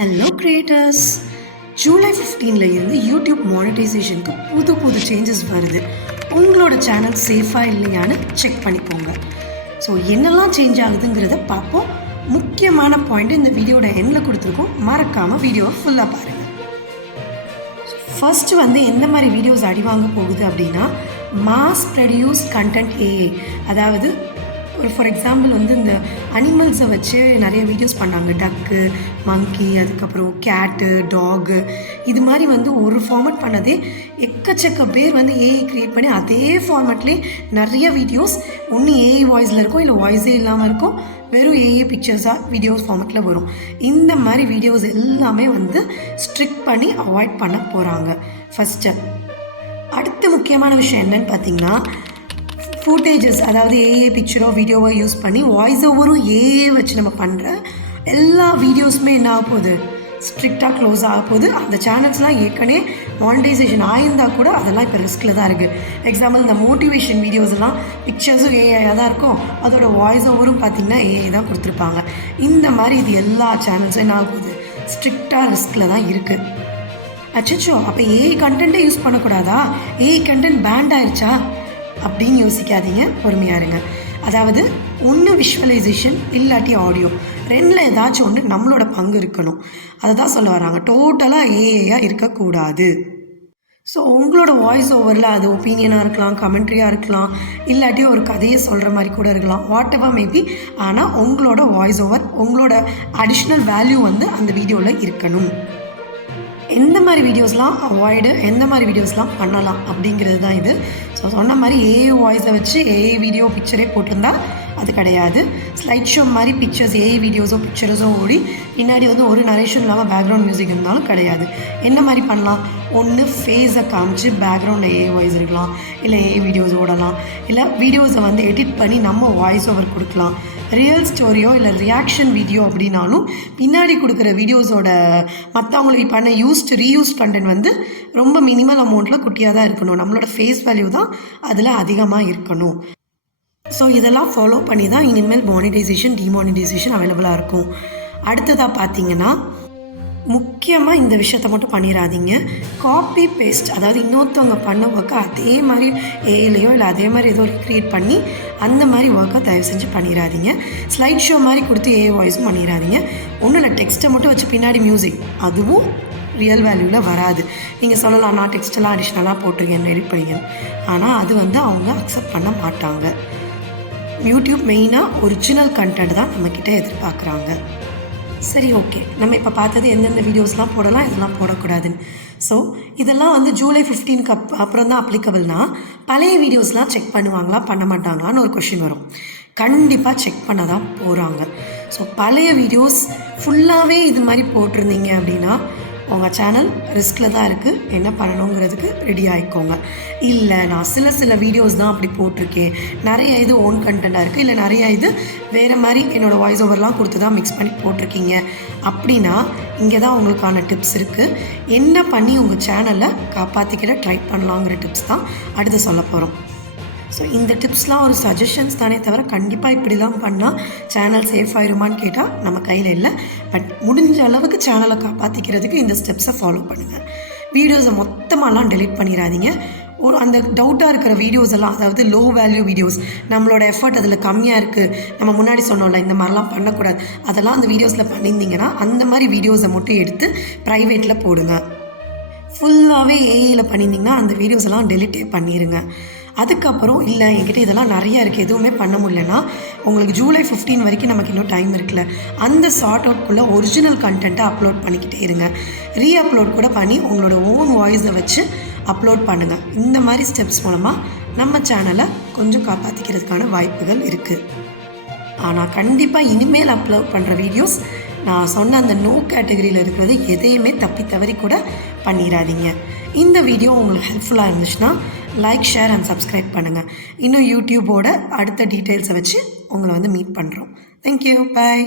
Hello creators, July 15ல இருந்து YouTube மானிட்டைசேஷனுக்கு புது changes வருது. உங்களோட சேனல் சேஃபாக இல்லையான்னு செக் பண்ணிக்கோங்க. ஸோ என்னெல்லாம் சேஞ்ச் ஆகுதுங்கிறத பார்ப்போம். முக்கியமான பாயிண்ட் இந்த வீடியோட எண்டில் கொடுத்துருக்கோம். மறக்காமல் வீடியோவை ஃபுல்லாக பாருங்கள். ஃபர்ஸ்ட் எந்த மாதிரி வீடியோஸ் அடி வாங்க போகுது அப்படின்னா, மாஸ் ப்ரொடியூஸ் கண்டென்ட் ஏஐ. அதாவது ஒரு ஃபார் எக்ஸாம்பிள் இந்த அனிமல்ஸை வச்சு நிறைய வீடியோஸ் பண்ணாங்க. டக்கு, மங்கி, அதுக்கப்புறம் கேட்டு, டாகு, இது மாதிரி ஒரு ஃபார்மேட் பண்ணதே எக்கச்சக்க பேர் ஏஐ க்ரியேட் பண்ணி அதே ஃபார்மேட்லேயே நிறைய வீடியோஸ் ஒன்று ஏஐ வாய்ஸில் இருக்கும், இல்லை வாய்ஸே இல்லாமல் இருக்கும், வெறும் ஏஐ பிக்சர்ஸாக வீடியோஸ் ஃபார்மேட்டில் வரும். இந்த மாதிரி வீடியோஸ் எல்லாமே ஸ்ட்ரிக்ட் பண்ணி அவாய்ட் பண்ண போகிறாங்க. ஃபஸ்ட்டு அடுத்த முக்கியமான விஷயம் என்னன்னு பார்த்தீங்கன்னா, ஃபுட்டேஜஸ், அதாவது ஏஏ பிக்சரோ வீடியோவோ யூஸ் பண்ணி வாய்ஸ் ஓவரும் ஏஏ வச்சு நம்ம பண்ணுற எல்லா வீடியோஸுமே என்ன ஆக போகுது, ஸ்ட்ரிக்டாக க்ளோஸ் ஆக போகுது. அந்த சேனல்ஸ்லாம் ஏற்கனவே மானிட்டைசேஷன் ஆயிருந்தால் கூட அதெல்லாம் இப்போ ரிஸ்கில் தான் இருக்குது. எக்ஸாம்பிள் இந்த மோட்டிவேஷன் வீடியோஸ்லாம் பிக்சர்ஸும் ஏஐயாக தான் இருக்கும், அதோட வாய்ஸ் ஓவரும் பார்த்திங்கன்னா ஏஐ தான் கொடுத்துருப்பாங்க. இந்த மாதிரி இது எல்லா சேனல்ஸும் என்ன ஆக போகுது, ஸ்ட்ரிக்டாக ரிஸ்கில் தான் இருக்குது. அச்சோ, அப்போ ஏஐ கண்டென்ட்டே யூஸ் பண்ணக்கூடாதா, ஏஐ கண்டென்ட் பேண்ட் ஆயிடுச்சா அப்படின்னு யோசிக்காதீங்க, பொறுமையாக இருங்க. அதாவது ஒன்று விஷுவலைசேஷன், இல்லாட்டி ஆடியோ, ரெண்டில் ஏதாச்சும் ஒன்று நம்மளோட பங்கு இருக்கணும். அதை தான் சொல்ல வராங்க. டோட்டலாக ஏஐயாக இருக்கக்கூடாது. ஸோ உங்களோட வாய்ஸ் ஓவரில் அது ஒப்பீனியனாக இருக்கலாம், கமெண்ட்ரியாக இருக்கலாம், இல்லாட்டி ஒரு கதையை சொல்கிற மாதிரி கூட இருக்கலாம், வாட் எவர் மேபி. ஆனால் உங்களோட வாய்ஸ் ஓவர், உங்களோட அடிஷ்னல் வேல்யூ அந்த வீடியோவில் இருக்கணும். எந்த மாதிரி வீடியோஸ்லாம் அவாய்டு, எந்த மாதிரி வீடியோஸ்லாம் பண்ணலாம் அப்படிங்கிறது தான் இது. ஸோ சொன்ன மாதிரி ஏஐ வாய்ஸை வச்சு ஏஐ வீடியோ பிக்சரே போட்டிருந்தா அது கிடையாது. ஸ்லைட் ஷோ மாதிரி பிக்சர்ஸ், ஏஐ வீடியோஸோ பிக்சர்ஸோ ஓடி பின்னாடி ஒரு நரேஷன் இல்லாமல் பேக்ரவுண்ட் மியூசிக் இருந்தாலும் கிடையாது. என்ன மாதிரி பண்ணலாம், ஒன்று ஃபேஸை காமிச்சு பேக்ரவுண்ட் ஏஐ வாய்ஸ் இருக்கலாம், இல்லை ஏஐ வீடியோஸ் ஓடலாம், இல்லை வீடியோஸை எடிட் பண்ணி நம்ம வாய்ஸ் ஓவர் கொடுக்கலாம். ரியல் ஸ்டோரியோ இல்லை ரியாக்ஷன் வீடியோ அப்படின்னாலும் பின்னாடி கொடுக்குற வீடியோஸோட மற்றவங்களுக்கு பண்ண ரீயூஸ் கண்டென்ட் ரொம்ப மினிமல் அமௌண்ட்டில் குட்டியாக தான் இருக்கணும். நம்மளோட ஃபேஸ் வேல்யூ தான் அதில் அதிகமாக இருக்கணும். ஸோ இதெல்லாம் ஃபாலோ பண்ணி தான் இனிமேல் மானிட்டைசேஷன், டிமானிட்டைசேஷன் அவைலபிளாக இருக்கும். அடுத்ததாக பார்த்தீங்கன்னா, முக்கியமாக இந்த விஷயத்தை மட்டும் பண்ணிடாதீங்க. காப்பி பேஸ்ட், அதாவது இன்னொருத்தவங்க பண்ண ஒர்க்கை அதே மாதிரி ஏஐலையோ இல்லை அதே மாதிரி ஏதோ க்ரியேட் பண்ணி அந்த மாதிரி ஒர்க்கை தயவு செஞ்சு பண்ணிடாதீங்க. ஸ்லைட் ஷோ மாதிரி கொடுத்து ஏஐ வாய்ஸும் பண்ணிடாதீங்க. ஒன்றும் இல்லை, டெக்ஸ்ட்டை மட்டும் வச்சு பின்னாடி மியூசிக், அதுவும் ரியல் வேல்யூவில் வராது. நீங்கள் சொல்லலாம், நான் டெக்ஸ்டெல்லாம் அடிஷ்னலாக போட்டிருக்கேன், எடிட் பண்ணிங்க, ஆனால் அது அவங்க அக்செப்ட் பண்ண மாட்டாங்க. யூடியூப் மெயினாக ஒரிஜினல் கண்டென்ட் தான் நம்மக்கிட்ட எதிர்பார்க்குறாங்க. சரி, ஓகே, நம்ம இப்போ பார்த்தது எந்தெந்த வீடியோஸ்லாம் போடலாம், இதெல்லாம் போடக்கூடாதுன்னு. ஸோ இதெல்லாம் ஜூலை 15க்கு அப்புறம் தான் அப்ளிகபிள்னா, பழைய வீடியோஸ்லாம் செக் பண்ணுவாங்களா பண்ண மாட்டாங்களான்னு ஒரு கொஷின் வரும். கண்டிப்பாக செக் பண்ண தான் போகிறாங்க. ஸோ பழைய வீடியோஸ் ஃபுல்லாகவே இது மாதிரி போட்டிருந்தீங்க அப்படின்னா உங்கள் சேனல் ரிஸ்கில் தான் இருக்குது. என்ன பண்ணணுங்கிறதுக்கு ரெடி ஆகிக்கோங்க. இல்லை, நான் சில வீடியோஸ் தான் அப்படி போட்டிருக்கேன், நிறைய இது ஓன் கண்டென்ட்டாக இருக்குது, இல்லை நிறைய இது வேறு மாதிரி என்னோடய வாய்ஸ் ஓவர்லாம் கொடுத்து தான் மிக்ஸ் பண்ணி போட்டிருக்கீங்க அப்படின்னா, இங்கே தான் உங்களுக்கான டிப்ஸ் இருக்குது. என்ன பண்ணி உங்கள் சேனலை காப்பாற்றிக்கிற ட்ரை பண்ணலாங்கிற டிப்ஸ் தான் அடுத்து சொல்ல போகிறோம். ஸோ இந்த டிப்ஸ்லாம் ஒரு சஜஷன்ஸ் தானே தவிர கண்டிப்பாக இப்படிலாம் பண்ணால் சேனல் சேஃப் ஆயிருமான்னு கேட்டால் நம்ம கையில் இல்லை. பட் முடிஞ்ச அளவுக்கு சேனலை காப்பாற்றிக்கிறதுக்கு இந்த ஸ்டெப்ஸை ஃபாலோ பண்ணுங்கள். வீடியோஸை மொத்தமாலாம் டெலீட் பண்ணிடாதீங்க. அந்த டவுட்டாக இருக்கிற வீடியோஸ் எல்லாம், அதாவது லோ வேல்யூ வீடியோஸ், நம்மளோட எஃபர்ட் அதில் கம்மியாக இருக்குது, நம்ம முன்னாடி சொன்னோம்ல இந்த மாதிரிலாம் பண்ணக்கூடாது, அதெல்லாம் அந்த வீடியோஸில் பண்ணியிருந்தீங்கன்னா அந்த மாதிரி வீடியோஸை மட்டும் எடுத்து ப்ரைவேட்டில் போடுங்க. ஃபுல்லாகவே ஏஐயில் பண்ணியிருந்தீங்கன்னா அந்த வீடியோஸ் எல்லாம் டெலிட்டே பண்ணிடுங்க. அதுக்கப்புறம் இல்லை என்கிட்ட இதெல்லாம் நிறையா இருக்குது, எதுவுமே பண்ண முடியலன்னா, உங்களுக்கு ஜூலை 15 வரைக்கும் நமக்கு இன்னும் டைம் இருக்குல்ல, அந்த சார்ட் அவுட்குள்ளே ஒரிஜினல் கண்டென்ட்டை அப்லோட் பண்ணிக்கிட்டே இருங்க. ரீஅப்லோட் கூட பண்ணி உங்களோட ஓன் வாய்ஸை வச்சு அப்லோட் பண்ணுங்கள். இந்த மாதிரி ஸ்டெப்ஸ் மூலமாக நம்ம சேனலை கொஞ்சம் காப்பாற்றிக்கிறதுக்கான வாய்ப்புகள் இருக்குது. ஆனால் கண்டிப்பாக இனிமேல் அப்லோட் பண்ணுற வீடியோஸ் நான் சொன்ன அந்த நோ கேட்டகரியில் இருக்கிறது எதையுமே தப்பி தவறி கூட பண்ணிடாதீங்க. இந்த வீடியோ உங்களுக்கு ஹெல்ப்ஃபுல்லாக இருந்துச்சுன்னா லைக், ஷேர் அண்ட் சப்ஸ்கிரைப் பண்ணுங்கள். இன்னும் யூடியூபோட அடுத்த டீட்டெயில்ஸை வச்சு உங்களை மீட் பண்ணுறோம். தேங்க்யூ, பாய்.